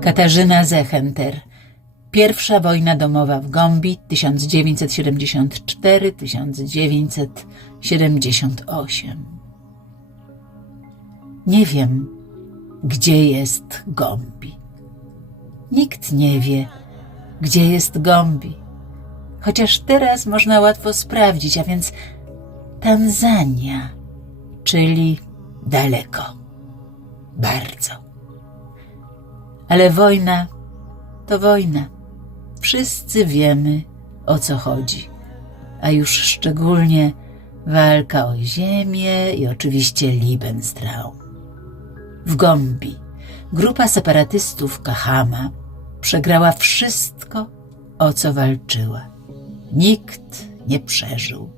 Katarzyna Zechenter. Pierwsza wojna domowa w Gombi 1974-1978. Nie wiem, gdzie jest Gombi. Nikt nie wie, gdzie jest Gombi. Chociaż teraz można łatwo sprawdzić, a więc Tanzania, czyli daleko. Bardzo. Ale wojna to wojna. Wszyscy wiemy, o co chodzi. A już szczególnie walka o ziemię i oczywiście Liebenstraum. W Gombi grupa separatystów Kahama przegrała wszystko, o co walczyła. Nikt nie przeżył.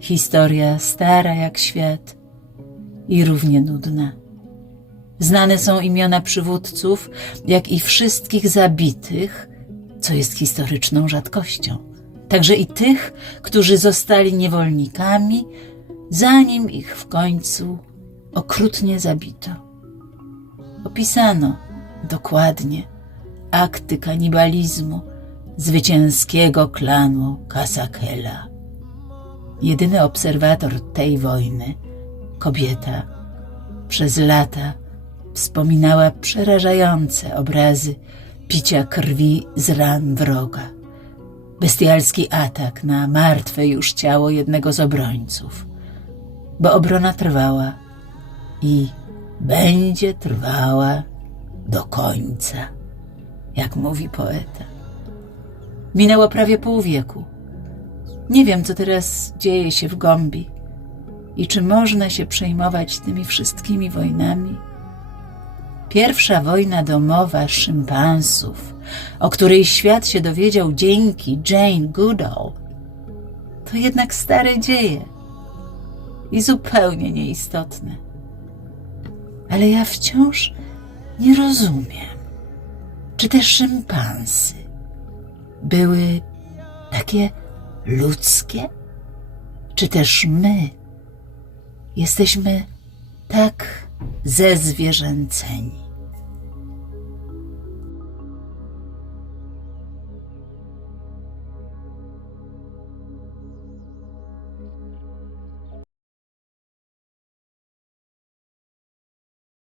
Historia stara jak świat i równie nudna. Znane są imiona przywódców, jak i wszystkich zabitych, co jest historyczną rzadkością. Także i tych, którzy zostali niewolnikami, zanim ich w końcu okrutnie zabito. Opisano dokładnie akty kanibalizmu zwycięskiego klanu Kasakela. Jedyny obserwator tej wojny, kobieta, przez lata wspominała przerażające obrazy picia krwi z ran wroga. Bestialski atak na martwe już ciało jednego z obrońców. Bo obrona trwała i będzie trwała do końca, jak mówi poeta. Minęło prawie pół wieku. Nie wiem, co teraz dzieje się w Gombi i czy można się przejmować tymi wszystkimi wojnami. Pierwsza wojna domowa szympansów, o której świat się dowiedział dzięki Jane Goodall, to jednak stare dzieje i zupełnie nieistotne. Ale ja wciąż nie rozumiem, czy te szympansy były takie ludzkie, czy też my jesteśmy tak zezwierzęceni.